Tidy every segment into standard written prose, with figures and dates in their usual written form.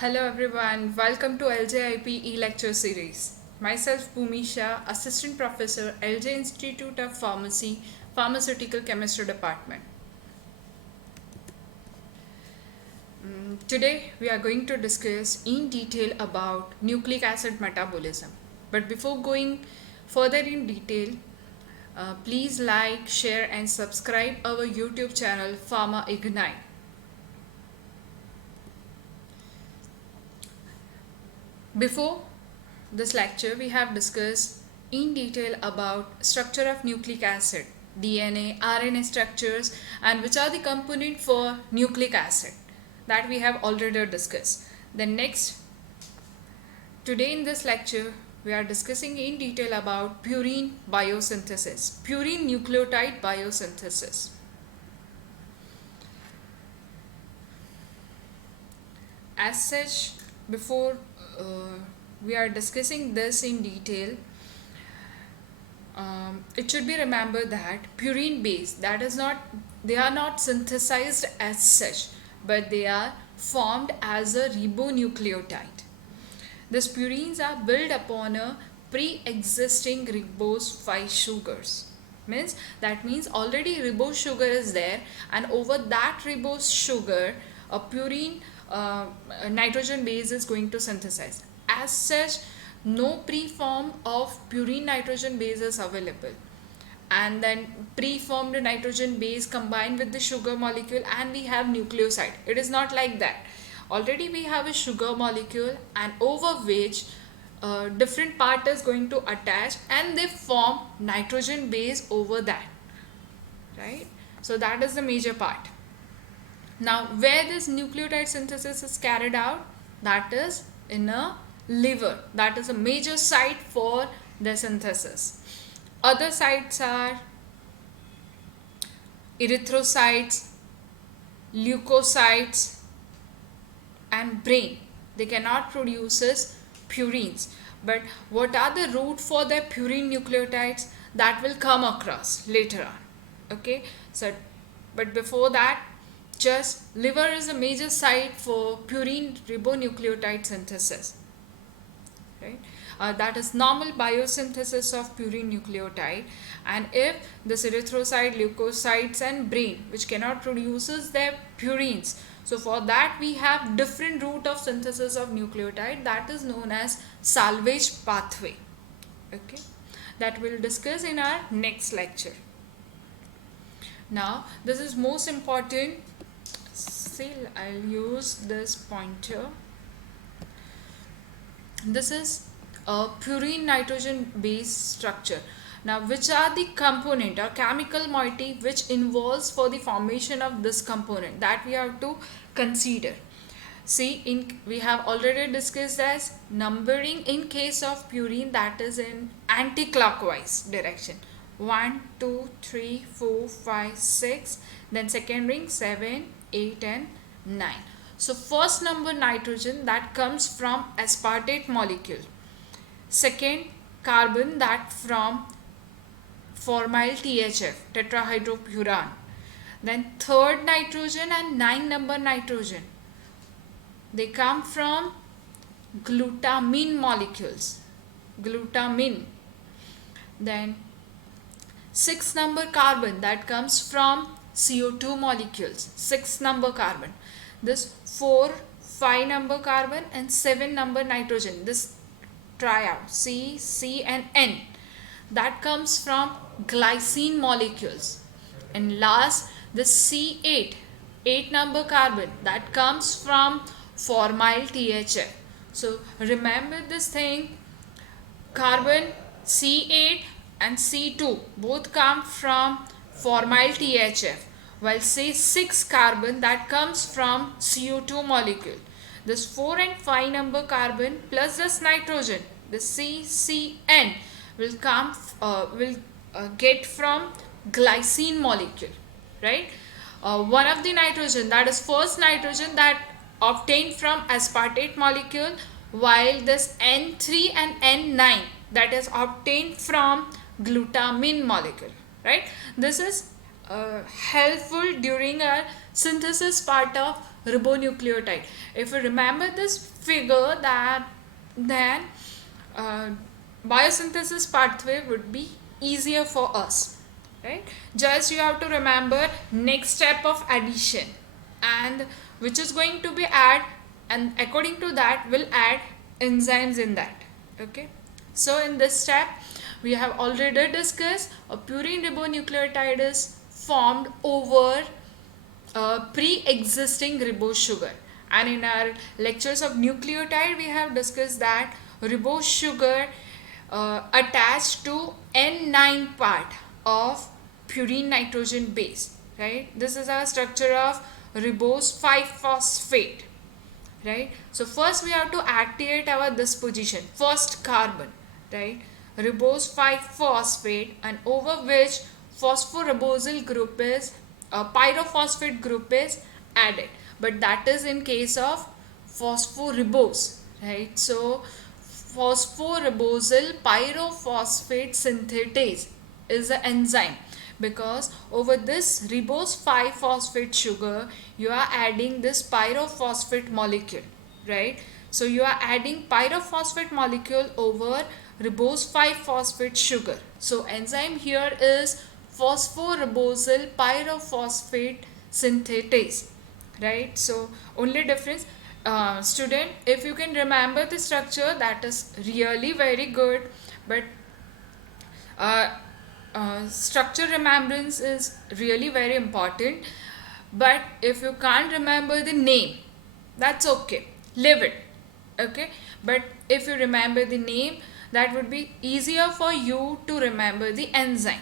Hello everyone, welcome to LJIP e-lecture series. Myself Bhumisha, Assistant Professor, LJ Institute of Pharmacy, Pharmaceutical Chemistry Department. Today we are going to discuss in detail about nucleic acid metabolism. But before going further in detail, please like, share and subscribe our YouTube channel Pharma Ignite. Before this lecture, we have discussed in detail about structure of nucleic acid, DNA, RNA structures, and which are the component for nucleic acid that we have already discussed. Then next, today in this lecture, we are discussing in detail about purine biosynthesis, purine nucleotide biosynthesis. As such, before we are discussing this in detail, it should be remembered that purine base, that is not, they are not synthesized as such, but they are formed as a ribonucleotide. These purines are built upon a pre-existing ribose 5 sugars. That means already ribose sugar is there, and over that ribose sugar a purine nitrogen base is going to synthesize. As such, no preform of purine nitrogen base is available, and then preformed nitrogen base combined with the sugar molecule and we have nucleoside. It is not like that. Already we have a sugar molecule, and over which different part is going to attach and they form nitrogen base over that, right? So that is the major part. Now where this nucleotide synthesis is carried out, that is in a liver. That is a major site for the synthesis. Other sites are erythrocytes, leukocytes and brain. They cannot produce purines. But what are the route for the purine nucleotides, that will come across later on. Okay, so but before that, just liver is a major site for purine ribonucleotide synthesis, right? That is normal biosynthesis of purine nucleotide. And if this erythrocyte, leukocytes and brain which cannot produces their purines, so for that we have different route of synthesis of nucleotide, that is known as salvage pathway. Okay, that we'll discuss in our next lecture. Now this is most important. See, I'll use this pointer. This is a purine nitrogen base structure. Now which are the component or chemical moiety which involves for the formation of this component, that we have to consider. See, we have already discussed as numbering in case of purine, that is in anti-clockwise direction. 1, 2, 3, 4, 5, 6. Then second ring 7, 8 and 9. So first number nitrogen, that comes from aspartate molecule. Second carbon, that from formyl THF, tetrahydrofuran. Then third nitrogen and 9 number nitrogen, they come from glutamine molecules, glutamine. Then 6 number carbon, that comes from CO2 molecules, 6 number carbon. This 4, 5 number carbon and 7 number nitrogen, this triad C, C and N, that comes from glycine molecules. And last, the C8, 8 number carbon, that comes from formyl THF. So remember this thing, carbon C8 and C2 both come from formyl THF, while say 6 carbon, that comes from CO2 molecule. This 4 and 5 number carbon plus this nitrogen, the CCN, will come get from glycine molecule, right? One of the nitrogen, that is first nitrogen, that obtained from aspartate molecule, while this N3 and N9, that is obtained from glutamine molecule, right? This is helpful during our synthesis part of ribonucleotide. If you remember this figure, that then uh, biosynthesis pathway would be easier for us, right? Just you have to remember next step of addition, and which is going to be add, and according to that we'll add enzymes in that. Okay, so in this step we have already discussed a purine ribonucleotide is formed over pre-existing ribose sugar, and in our lectures of nucleotide we have discussed that ribose sugar attached to N9 part of purine nitrogen base, right? This is our structure of ribose 5-phosphate, right? So first we have to activate our this position, first carbon, right? Ribose 5-phosphate, and over which phosphoribosyl group is pyrophosphate group is added, but that is in case of phosphoribose, right? So phosphoribosyl pyrophosphate synthetase is an enzyme, because over this ribose 5-phosphate sugar you are adding this pyrophosphate molecule, right? So you are adding pyrophosphate molecule over ribose 5-phosphate sugar. So enzyme here is phosphoribosyl pyrophosphate synthetase, right? So only difference, student, if you can remember the structure, that is really very good, but structure remembrance is really very important. But if you can't remember the name, that's okay, leave it, okay? But if you remember the name, that would be easier for you to remember the enzyme,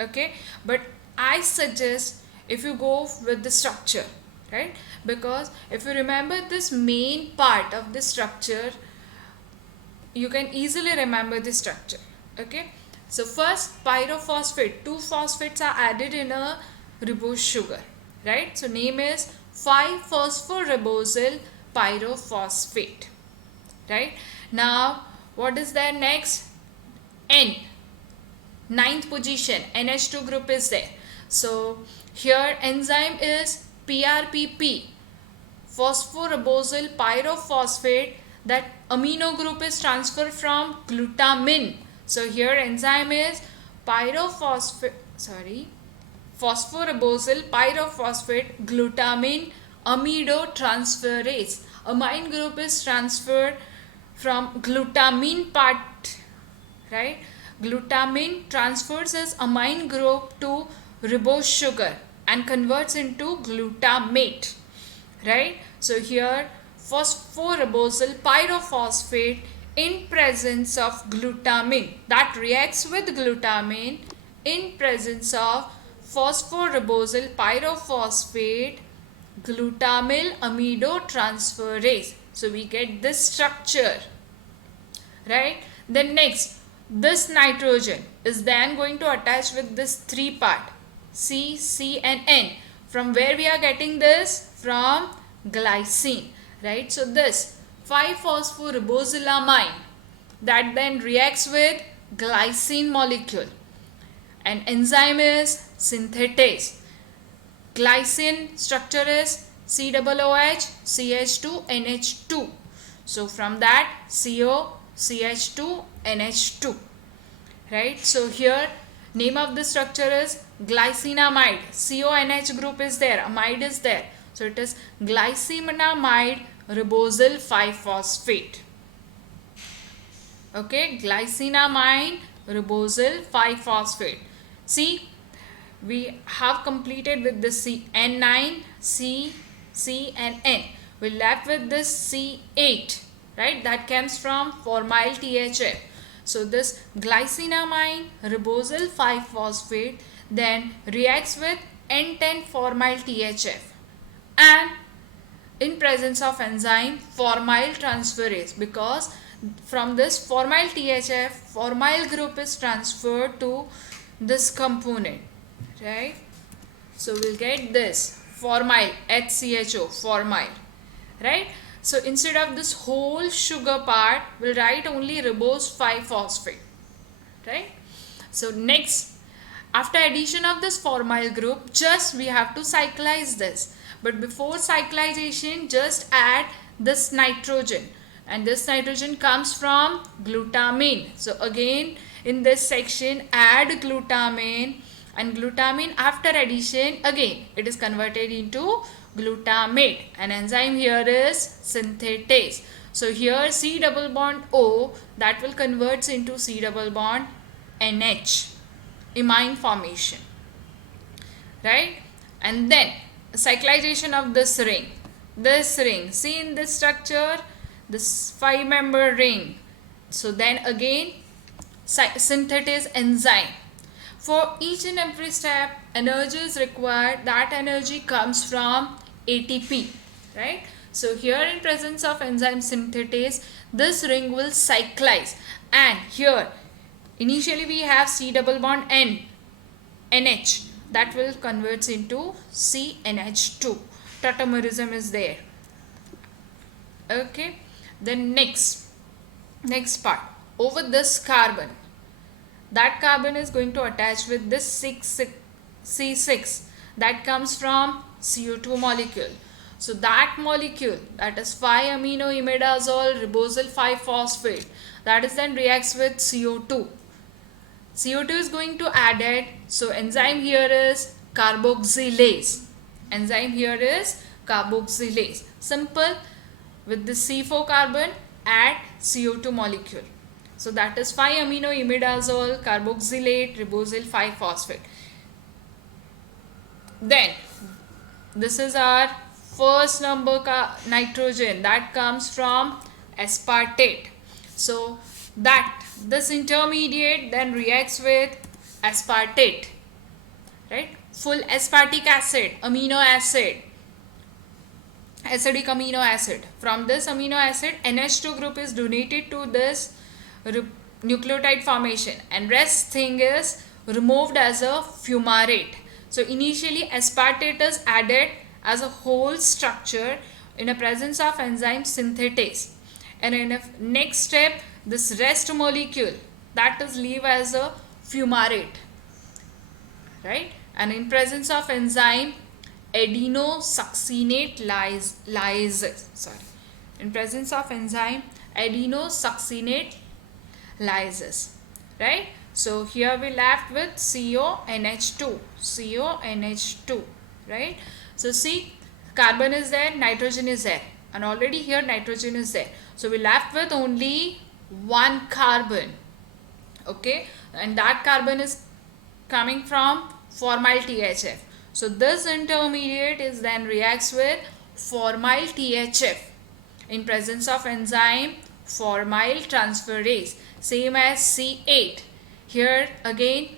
okay? But I suggest if you go with the structure, right? Because if you remember this main part of the structure, you can easily remember the structure, okay? So first pyrophosphate, 2 phosphates are added in a ribose sugar, right? So name is 5-phosphoribosyl pyrophosphate, right? Now what is there next? N, ninth position, NH2 group is there. So here enzyme is PRPP, phosphoribosyl pyrophosphate. That amino group is transferred from glutamine. So here enzyme is phosphoribosyl pyrophosphate glutamine amidotransferase. Amine group is transferred from glutamine part, right? Glutamine transfers as amine group to ribose sugar and converts into glutamate, right? So here phosphoribosyl pyrophosphate in presence of glutamine, that reacts with glutamine in presence of phosphoribosyl pyrophosphate glutamyl amidotransferase. So we get this structure, right? Then next, this nitrogen is then going to attach with this 3 part, C, C and N. From where we are getting this? From glycine, right? So this 5-phosphoribosylamine, that then reacts with glycine molecule, and enzyme is synthetase. Glycine structure is COOH CH2 NH2. So from that CO CH2 NH2, right? So here name of the structure is glycinamide. CONH group is there, amide is there, so it is glycinamide ribosyl 5-phosphate. Okay, glycinamide ribosyl 5-phosphate. See, we have completed with this N9, C, C and N. We left with this C8, right? That comes from formyl THF. So this glycinamide ribosyl 5-phosphate then reacts with N10 formyl THF, and in presence of enzyme formyl transferase, because from this formyl THF formyl group is transferred to this component, right? So we'll get this formyl, HCHO, formyl, right? So instead of this whole sugar part, we'll write only ribose 5-phosphate, right? So next, after addition of this formyl group, just we have to cyclize this. but before cyclization just add this nitrogen, and this nitrogen comes from glutamine. So again in this section add glutamine, and glutamine after addition again it is converted into glutamate, and enzyme here is synthetase. So here C double bond O, that will converts into C double bond NH, imine formation, right? And then cyclization of this ring, see in this structure, this 5-member ring. So then again synthetase enzyme. For each and every step energy is required, that energy comes from ATP, right? So here in presence of enzyme synthetase, this ring will cyclize, and here initially we have C double bond NH, that will converts into CNH2. Tautomerism is there. Okay, then next part, over this carbon, that carbon is going to attach with this C6, that comes from CO2 molecule. So that molecule, that is 5-aminoimidazole ribosyl 5-phosphate, that is then reacts with CO2. CO2 is going to added, so enzyme here is carboxylase. Simple, with the C4 carbon add CO2 molecule. So that is 5-aminoimidazole carboxylate ribosyl 5-phosphate. Then this is our first number nitrogen, that comes from aspartate. So that this intermediate then reacts with aspartate, right? Full aspartic acid, acidic amino acid. From this amino acid, NH2 group is donated to this nucleotide formation, and rest thing is removed as a fumarate. So initially aspartate is added as a whole structure in the presence of enzyme synthetase, and in a next step this rest molecule, that is leave as a fumarate, right? And in presence of enzyme adenosuccinate lysis, right? So here we left with CONH2, right? So see, carbon is there, nitrogen is there, and already here nitrogen is there. So we left with only one carbon, okay, and that carbon is coming from formal THF. So this intermediate is then reacts with formal THF in presence of enzyme formal transferase, same as C8. Here again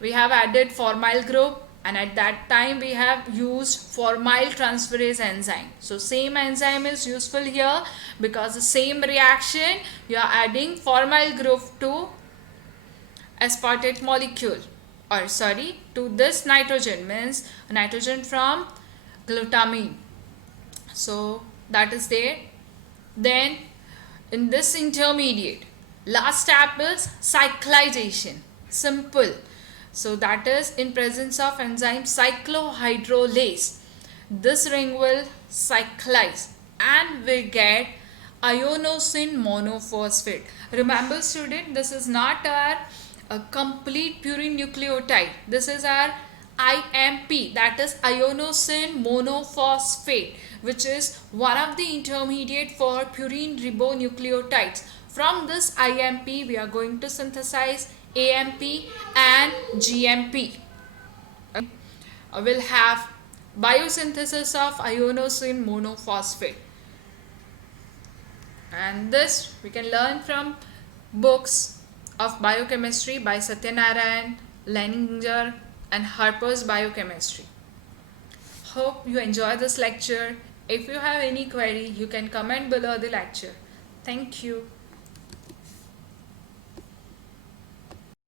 we have added formal group, and at that time we have used formal transferase enzyme. So same enzyme is useful here, because the same reaction you are adding formal group to aspartate molecule, or sorry, to this nitrogen, means nitrogen from glutamine. So that is there. Then in this intermediate, last step is cyclization. Simple. So that is in presence of enzyme cyclohydrolase, this ring will cyclize and we get ionosine monophosphate. Remember student, this is not our complete purine nucleotide. This is our IMP, that is ionosine monophosphate, which is one of the intermediate for purine ribonucleotides. From this IMP we are going to synthesize AMP and GMP. Will have biosynthesis of ionosine monophosphate, and this we can learn from books of biochemistry by Satyanarayan, Leininger and Harper's Biochemistry. Hope you enjoy this lecture. If you have any query, you can comment below the lecture. Thank you.